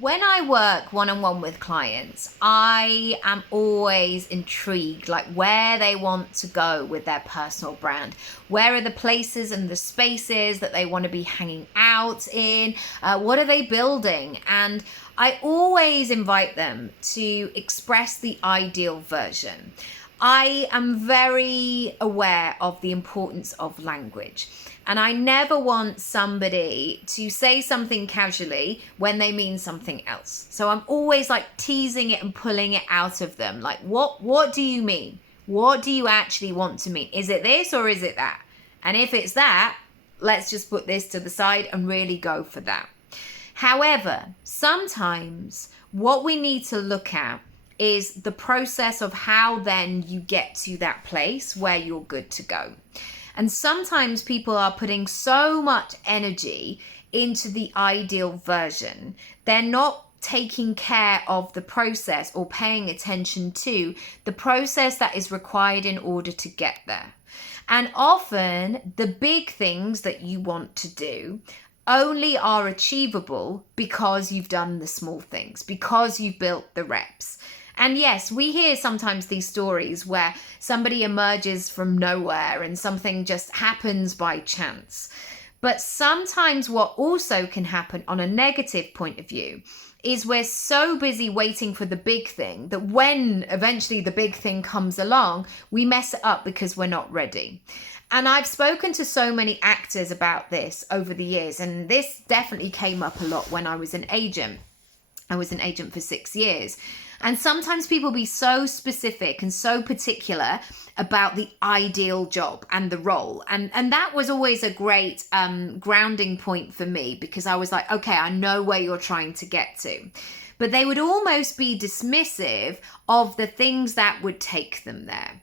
When I work one-on-one with clients, I am always intrigued, like where they want to go with their personal brand. Where are the places and the spaces that they want to be hanging out in? What are they building? And I always invite them to express the ideal version. I am very aware of the importance of language. And I never want somebody to say something casually when they mean something else. So I'm always like teasing it and pulling it out of them. Like, what do you mean? What do you actually want to mean? Is it this or is it that? And if it's that, let's just put this to the side and really go for that. However, sometimes what we need to look at is the process of how then you get to that place where you're good to go. And sometimes people are putting so much energy into the ideal version, they're not taking care of the process or paying attention to the process that is required in order to get there. And often the big things that you want to do only are achievable because you've done the small things, because you've built the reps. And yes, we hear sometimes these stories where somebody emerges from nowhere and something just happens by chance. But sometimes what also can happen on a negative point of view is we're so busy waiting for the big thing that when eventually the big thing comes along, we mess it up because we're not ready. And I've spoken to so many actors about this over the years, and this definitely came up a lot when I was an agent. I was an agent for 6 years. And sometimes people be so specific and so particular about the ideal job and the role. And that was always a great grounding point for me, because I was like, okay, I know where you're trying to get to. But they would almost be dismissive of the things that would take them there.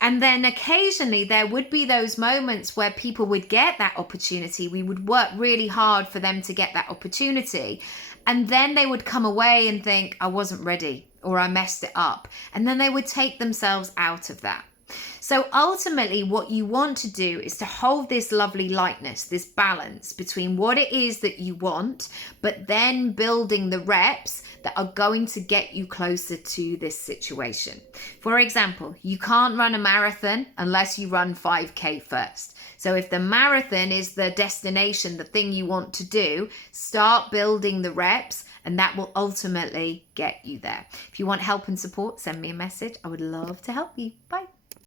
And then occasionally there would be those moments where people would get that opportunity. We would work really hard for them to get that opportunity. And then they would come away and think, I wasn't ready, or I messed it up. And then they would take themselves out of that. So ultimately what you want to do is to hold this lovely lightness, this balance between what it is that you want, but then building the reps that are going to get you closer to this situation. For example, you can't run a marathon unless you run 5K first. So if the marathon is the destination, the thing you want to do, start building the reps, and that will ultimately get you there. If you want help and support, send me a message. I would love to help you. Bye.